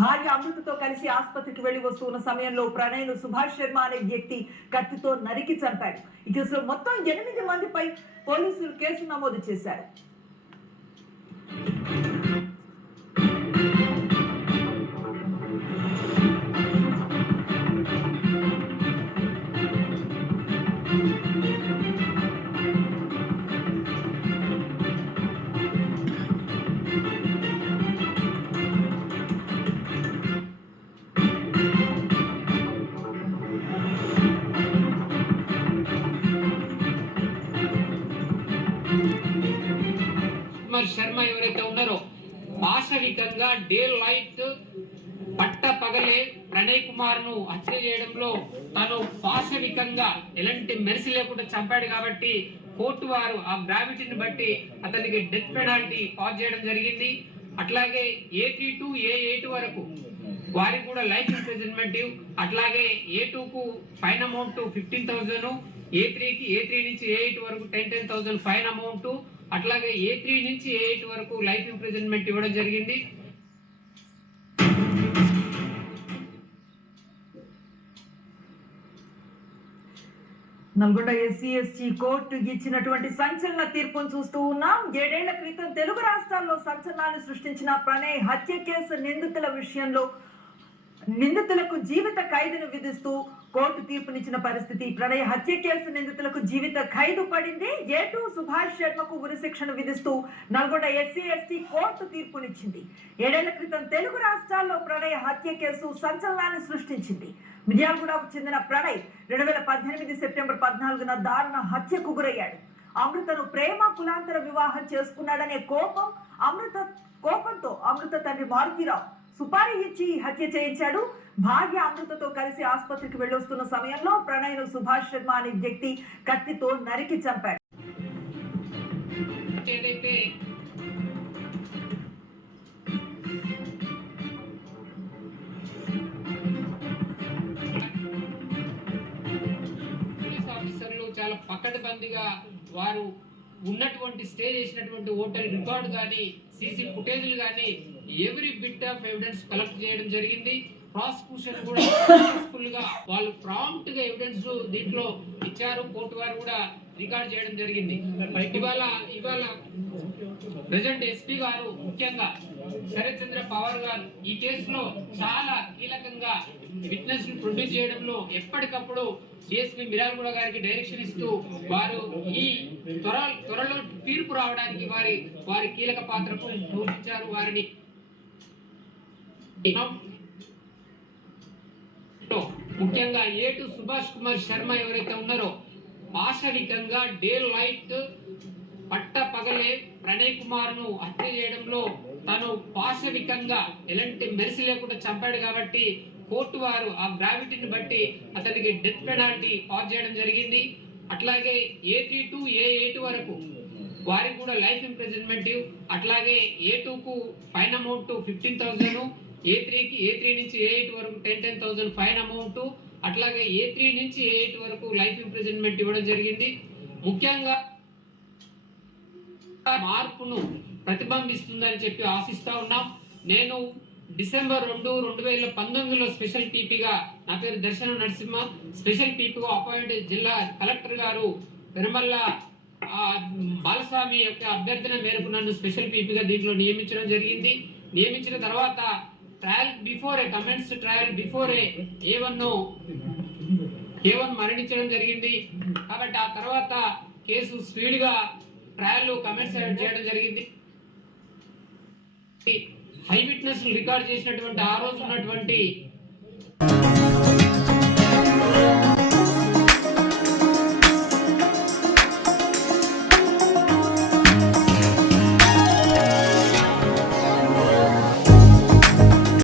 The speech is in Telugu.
భార్య అమృతతో కలిసి ఆసుపత్రికి వెళ్ళి వస్తున్న సమయంలో ప్రణయ్ను సుభాష్ శర్మ అనే వ్యక్తి కత్తితో నరికి చంపాడు. ఈ కేసులో మొత్తం ఎనిమిది మందిపై పోలీసులు కేసు నమోదు చేశారు. కుమార్ శర్మ ఎవరైతే ఉన్నారో పాశవికంగా డే లైట్ పట్ట పగలే ప్రణయ్ కుమార్ను హత్య చేయడంలో తను పాశవికంగా ఎలాంటి మెరిసి లేకుండా చంపాడు కాబట్టి కోర్టు వారు ఆ గ్రావిటీని బట్టి అతనికి డెత్ పెనాల్టీ పాస్ చేయడం జరిగింది. అట్లాగే A three to A eight వరకు వారికి కూడా లైఫ్ ఇంప్రిజన్మెంట్ అట్లాగే ఏ టూ కు fine amount fifteen thousand A త్రీకి ఏ త్రీ నుంచి ఏ ఎయిట్ వరకు ten ten thousand fine amount. అట్లాగే ఏ త్రీ నుంచి ఏ ఎయిట్ వరకు లైఫ్ ఇంప్రిజన్మెంట్ ఇవ్వడం జరిగింది. నల్గొండ ఎస్సీ ఎస్టీ కోర్టు ఇచ్చినటువంటి సంచలన తీర్పును చూస్తూ ఉన్నాం. ఏడేళ్ళ క్రితం తెలుగు రాష్ట్రాల్లో సంచలనాన్ని సృష్టించిన ప్రణయ్ హత్య కేసు నిందితుల విషయంలో నిందితులకు జీవిత ఖైదును విధిస్తూ కోర్టు తీర్పునిచ్చిన పరిస్థితి. ప్రణయ్ హత్య కేసు నిందితులకు జీవిత ఖైదు పడింది. ఏటూ సుభాష్ శర్మకు ఉరిశిక్షను విధిస్తూ నల్గొండ ఎస్సీ ఎస్టీ కోర్టు తీర్పునిచ్చింది. ఏడేళ్ళ క్రితం తెలుగు రాష్ట్రాల్లో ప్రణయ్ హత్య కేసు సంచలనాన్ని సృష్టించింది. మిర్యాలగూడకు చెందిన ప్రణయ్ రెండు వేల పద్దెనిమిది సెప్టెంబర్ పద్నాలుగున దారుణ హత్యకు గురయ్యాడు. అమృతను ప్రేమ కులాంతర వివాహం చేసుకున్నాడనే కోపం అమృత కోపంతో అమృత తండ్రి మారుతిరావు సుపారీ ఇచ్చి హత్య చేయించాడు. భార్య అమృతతో కలిసి ఆసుపత్రికి వెళ్ళొస్తున్న సమయంలో ప్రణయ్ను సుభాష్ శర్మ అనే వ్యక్తి కత్తితో నరికి చంపాడు. చాలా పకడ్బందీగా వారు ఉన్నటువంటి స్టే చేసినటువంటి హోటల్ రికార్డు కానీ సీసీ ఫుటేజ్లు కానీ every bit of evidence collect చేయడం జరిగింది. ప్రాసిక్యూషన్ కూడా గా వాళ్ళు ప్రాంప్ట్గా ఎవిడెన్స్ దీంట్లో ఇచ్చారు. కోర్టు వారు కూడా రికార్డ్ చేయడం జరిగింది. ఇవాళ ఇవాళ ప్రజెంట్ ఎస్పీ గారు ముఖ్యంగా శరత్చంద్ర పవర్ గారు ఈ కేసులో చాలా కీలకంగా విట్నెస్ ప్రొడ్యూస్ చేయడంలో ఎప్పటికప్పుడు డిఎస్పీ మిరాల్గూడ గారికి డైరెక్షన్ ఇస్తూ వారు ఈ త్వర త్వరలో తీర్పు రావడానికి వారి వారి కీలక పాత్రకు పోషించారు. వారిని ముఖ్యంగా ఏటు సుభాష్ కుమార్ శర్మ ఎవరైతే ఉన్నారో పాశవికంగా డే లైట్ పట్ట పగలే ప్రణయ్ కుమార్ను హత్య చేయడంలో తను పాశవికంగా ఎలాంటి మెరిసి లేకుండా చంపాడు కాబట్టి కోర్టు వారు ఆ గ్రావిటీని బట్టి అతనికి డెత్ పెనాల్టీ పాస్ చేయడం జరిగింది. అట్లాగే A three to A eight వరకు వారికి కూడా లైఫ్ ఇంప్రిజన్మెంట్ అట్లాగే ఏ కు fine amount fifteen thousand A త్రీకి ఏ త్రీ నుంచి ఏ ఎయిట్ వరకు ten ten thousand fine amount అట్లాగే ఏ త్రీ నుంచి ఏ ఎయిట్ వరకు లైఫ్ ఇంప్రిజన్మెంట్ ఇవ్వడం జరిగింది. ముఖ్యంగా మార్పును ప్రతిబింబిస్తుందని చెప్పి ఆశిస్తా ఉన్నాం. నేను డిసెంబర్ రెండు రెండు వేల పంతొమ్మిదిలో స్పెషల్ పీపీగా నా పేరు దర్శన నరసింహ. స్పెషల్ పీపీగా అపాయింట్ జిల్లా కలెక్టర్ గారు పెరుమల్ల ఆ, బాలస్వామి యొక్క అభ్యర్థన మేరకు నన్ను స్పెషల్ పీపీగా దీంట్లో నియమించడం జరిగింది. నియమించిన తర్వాత trial before A comments trial before A one A one మరణించడం జరిగింది. కాబట్టి ఆ తర్వాత కేసు స్పీడ్గా ట్రయల్ కమెంట్స్ చేయడం జరిగింది. హై విట్నెస్ రికార్డ్ చేసినటువంటి ఆ రోజు ఉన్నటువంటి